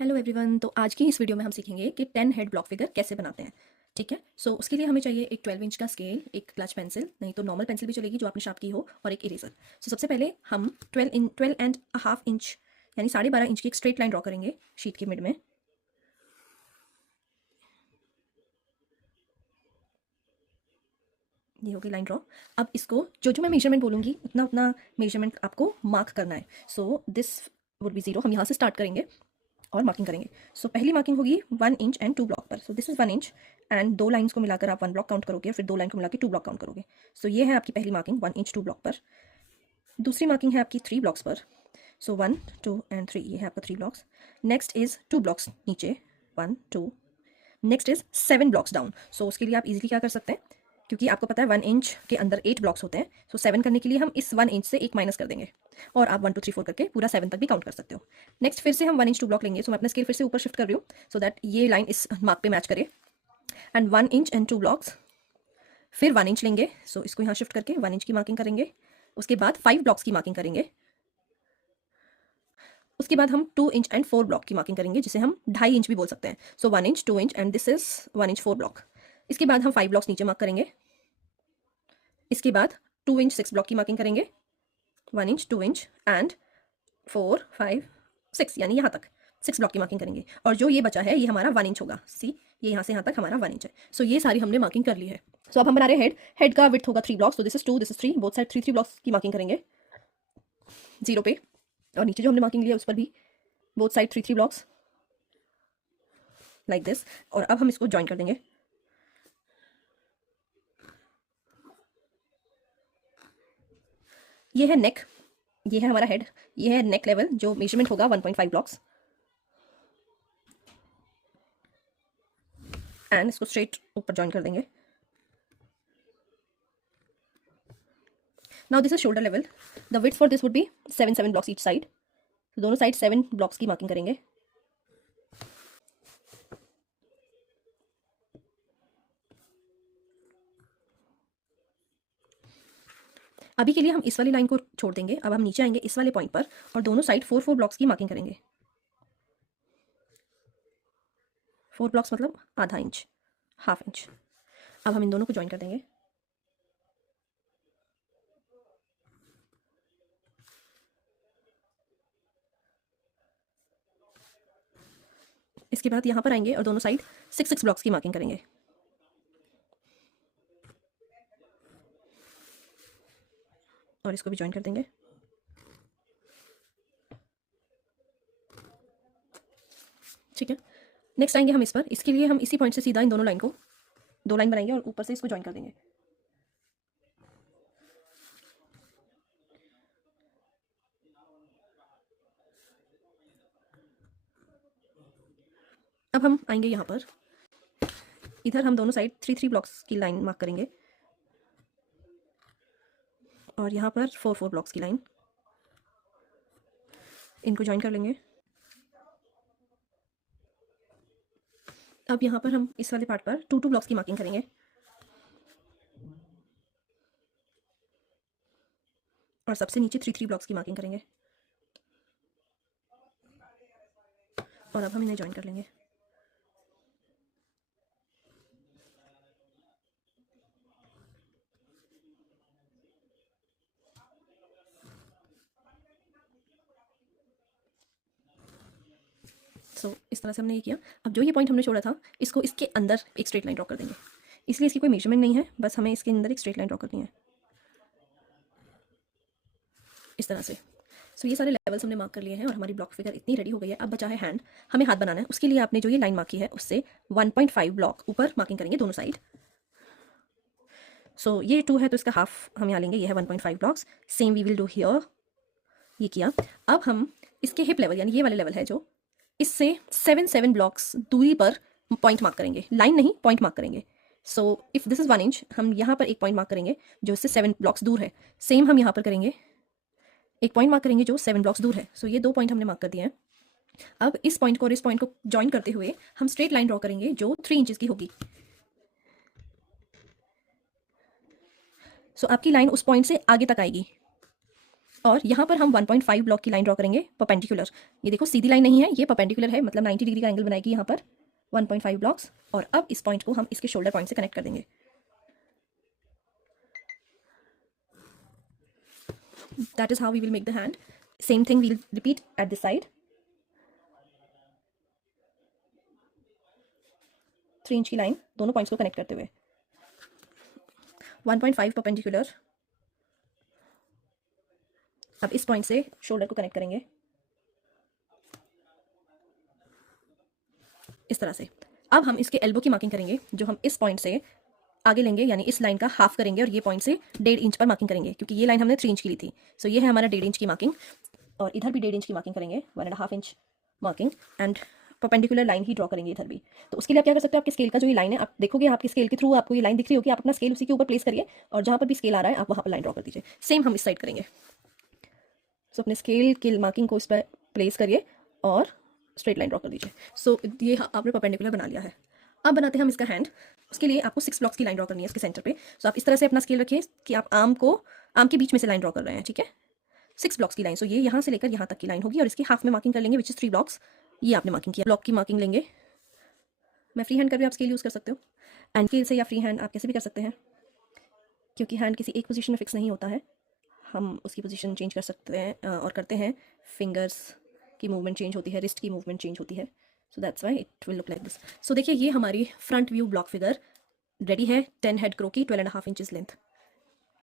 Hello everyone. तो आज की इस वीडियो में हम सीखेंगे कि 10 हेड ब्लॉक फिगर कैसे बनाते हैं। ठीक है, सो उसके लिए हमें चाहिए एक 12 इंच का स्केल, एक क्लच पेंसिल, नहीं तो नॉर्मल पेंसिल भी चलेगी जो आपने शार्प की हो, और एक इरेजर। सो सबसे पहले हम 12.5 इंच यानी 12.5 इंच की एक स्ट्रेट लाइन ड्रॉ करेंगे शीट के मिड में। ये होगी लाइन ड्रॉ। अब इसको जो जो मैं मेजरमेंट बोलूँगी उतना उतना मेजरमेंट आपको मार्क करना है। So this would be 0। हम यहाँ से स्टार्ट करेंगे और मार्किंग करेंगे। सो पहली मार्किंग होगी 1 इंच एंड 2 ब्लॉक पर। So this is 1 inch and दो लाइन्स को मिलाकर आप 1 ब्लॉक काउंट करोगे, फिर दो लाइन को मिला के 2 ब्लॉक काउंट करोगे। सो ये है आपकी पहली मार्किंग 1 इंच 2 ब्लॉक पर। दूसरी मार्किंग है आपकी 3 ब्लॉक्स पर। सो 1 2 एंड 3, ये है आपका 3 ब्लॉक्स। नेक्स्ट इज 2 ब्लॉक्स नीचे, 1 2। Next is 7 blocks down. So उसके लिए आप इजीली क्या कर सकते हैं, क्योंकि आपको पता है 1 इंच के अंदर 8 ब्लॉक्स होते हैं। सो 7 करने के लिए हम इस 1 इंच से 1 माइनस कर देंगे और आप 1 2 3 4 करके पूरा 7 तक भी काउंट कर सकते हो। नेक्स्ट फिर से हम 1 इंच 2 ब्लॉक लेंगे। सो मैं अपना स्केल फिर से ऊपर शिफ्ट कर रही हूँ सो दैट ये लाइन इस मार्क पे मैच करे। एंड 1 इंच एंड 2 ब्लॉक्स, फिर 1 इंच लेंगे। सो इसको यहाँ शिफ्ट करके 1 इंच की मार्किंग करेंगे। उसके बाद 5 ब्लॉक्स की मार्किंग करेंगे। उसके बाद हम 2 इंच एंड 4 ब्लॉक की मार्किंग करेंगे, जिसे हम 2.5 इंच भी बोल सकते हैं। सो 1 inch 2 inch and this is 1 inch 4 block. इसके बाद हम 5 ब्लॉक्स नीचे मार्क करेंगे। इसके बाद 2 इंच 6 ब्लॉक की मार्किंग करेंगे, 1 इंच 2 इंच एंड 4 5 6, यानी यहाँ तक 6 ब्लॉक की मार्किंग करेंगे। और जो ये बचा है ये हमारा 1 इंच होगा। सी, ये यहाँ से यहाँ तक हमारा 1 इंच है। सो ये सारी हमने मार्किंग कर ली है। सो अब हम बना रहे हेड। हेड का विड्थ होगा 3 ब्लॉक्स। तो this is 2 this is 3, both side 3 3 blocks की मार्किंग करेंगे 0 पे। और नीचे जो हमने मार्किंग लिया उस पर भी both side 3 3 blocks like this. और अब हम इसको ज्वाइन कर देंगे। ये है नेक, ये है हमारा हेड, ये है नेक लेवल जो मेजरमेंट होगा 1.5 ब्लॉक्स। एंड इसको स्ट्रेट ऊपर ज्वाइन कर देंगे। Now this is shoulder level. The width for this would be 7 7 blocks each side. दोनों साइड 7 ब्लॉक्स की मार्किंग करेंगे। अभी के लिए हम इस वाली लाइन को छोड़ देंगे। अब हम नीचे आएंगे इस वाले पॉइंट पर और दोनों साइड 4 4 ब्लॉक्स की मार्किंग करेंगे। 4 ब्लॉक्स मतलब आधा इंच, हाफ इंच। अब हम इन दोनों को ज्वाइन कर देंगे। इसके बाद यहाँ पर आएंगे और दोनों साइड 6 6 ब्लॉक्स की मार्किंग करेंगे। और इसको भी ज्वाइन कर देंगे। ठीक है, नेक्स्ट आएंगे हम इस पर। इसके लिए हम इसी पॉइंट से सीधा इन दोनों लाइन को, दो लाइन बनाएंगे और ऊपर से इसको ज्वाइन कर देंगे। अब हम आएंगे यहाँ पर, इधर हम दोनों साइड 3 3 ब्लॉक्स की लाइन मार्क करेंगे और यहाँ पर 4 4 ब्लॉक्स की लाइन, इनको ज्वाइन कर लेंगे। अब यहाँ पर हम इस वाले पार्ट पर 2 2 ब्लॉक्स की मार्किंग करेंगे और सबसे नीचे 3 3 ब्लॉक्स की मार्किंग करेंगे और अब हम इन्हें ज्वाइन कर लेंगे। सो इस तरह से हमने ये किया। अब जो ये पॉइंट हमने छोड़ा था इसको इसके अंदर एक स्ट्रेट लाइन ड्रॉ कर देंगे। इसलिए इसकी कोई मेजरमेंट नहीं है, बस हमें इसके अंदर एक स्ट्रेट लाइन ड्रॉ करनी है इस तरह से। सो ये सारे लेवल्स हमने मार्क कर लिए हैं और हमारी ब्लॉक फिगर इतनी रेडी हो गई है। अब बचा है हैंड। हमें हाथ बनाना है। उसके लिए आपने जो ये लाइन मार्क की है उससे 1.5 ब्लॉक ऊपर मार्किंग करेंगे दोनों साइड। सो ये 2 है तो इसका हाफ हम यहाँ लेंगे। ये है 1.5 blocks. Same we will do here. ये किया। अब हम इसके हिप लेवल यानी ये वाले लेवल है जो, इससे 7 7 ब्लॉक्स दूरी पर पॉइंट मार्क करेंगे। लाइन नहीं, पॉइंट मार्क करेंगे। So if this is 1 inch, हम यहाँ पर एक पॉइंट मार्क करेंगे जो इससे 7 ब्लॉक्स दूर है। सेम हम यहाँ पर करेंगे, एक पॉइंट मार्क करेंगे जो 7 ब्लॉक्स दूर है। सो ये 2 पॉइंट हमने मार्क कर दिए हैं। अब इस पॉइंट को और इस पॉइंट को ज्वाइन करते हुए हम स्ट्रेट लाइन ड्रॉ करेंगे जो 3 इंचेस की होगी। सो आपकी लाइन उस पॉइंट से आगे तक आएगी और यहाँ पर हम 1.5 ब्लॉक की लाइन ड्रॉ करेंगे परपेंडिकुलर। ये देखो सीधी लाइन नहीं है, ये परपेंडिकुलर है, मतलब 90 डिग्री का एंगल बनाएगी यहाँ पर 1.5 ब्लॉक्स। और अब इस पॉइंट को हम इसके शोल्डर पॉइंट से कनेक्ट कर देंगे। That is how we will make the hand. Same thing will repeat at this side. 3 inch की लाइन दोनों पॉइंट्स को कनेक्ट करते हुए 1.5 परपेंडिकुलर। अब इस पॉइंट से शोल्डर को कनेक्ट करेंगे इस तरह से। अब हम इसके एल्बो की मार्किंग करेंगे, जो हम इस पॉइंट से आगे लेंगे, यानी इस लाइन का हाफ करेंगे और ये पॉइंट से 1.5 इंच पर मार्किंग करेंगे, क्योंकि ये लाइन हमने 3 इंच की ली थी। सो ये है हमारा 1.5 इंच की मार्किंग, और इधर भी 1.5 इंच की मार्किंग करेंगे, 1.5 inch marking, and perpendicular line he draw करेंगे इधर भी। तो उसके लिए आप क्या कर सकते हो, आपके स्केल का जो ये लाइन है, आप देखोगे आपके स्केल के थ्रू आपको ये लाइन दिख रही होगी, आप अपना स्केल उसी के ऊपर प्लेस करिए और जहाँ पर भी स्केल आ रहा है आप वहाँ पर लाइन ड्रॉ कर दीजिए। सेम हम इस साइड करेंगे। सो अपने स्केल की मार्किंग को इस पर प्लेस करिए और स्ट्रेट लाइन ड्रॉ कर दीजिए। सो ये आपने परपेंडिकुलर बना लिया है। अब बनाते हैं हम इसका हैंड। उसके लिए आपको 6 ब्लॉक्स की लाइन ड्रॉ करनी है इसके सेंटर पे। सो आप इस तरह से अपना स्केल रखिए कि आप आर्म के बीच में से लाइन ड्रॉ कर रहे हैं, ठीक है। 6 ब्लॉक्स की लाइन। सो ये यहाँ से लेकर यहाँ तक की लाइन होगी और इसकी हाफ में मार्किंग कर लेंगे, विच इज 3 ब्लॉक्स। ये आपने मार्किंग किया, ब्लॉक की मार्किंग लेंगे। मैं फ्री हैंड कर भी आप स्केल यूज़ कर सकते हो, एंड स्केल से या फ्री हैंड आप कैसे भी कर सकते हैं, क्योंकि हैंड किसी एक पोजीशन में फिक्स नहीं होता है, हम उसकी पोजीशन चेंज कर सकते हैं और करते हैं। फिंगर्स की मूवमेंट चेंज होती है, रिस्ट की मूवमेंट चेंज होती है। So that's why it will look like this. So देखिए ये हमारी front view block figure ready है। 10 हेड क्रो की 12.5 इंचेस लेंथ।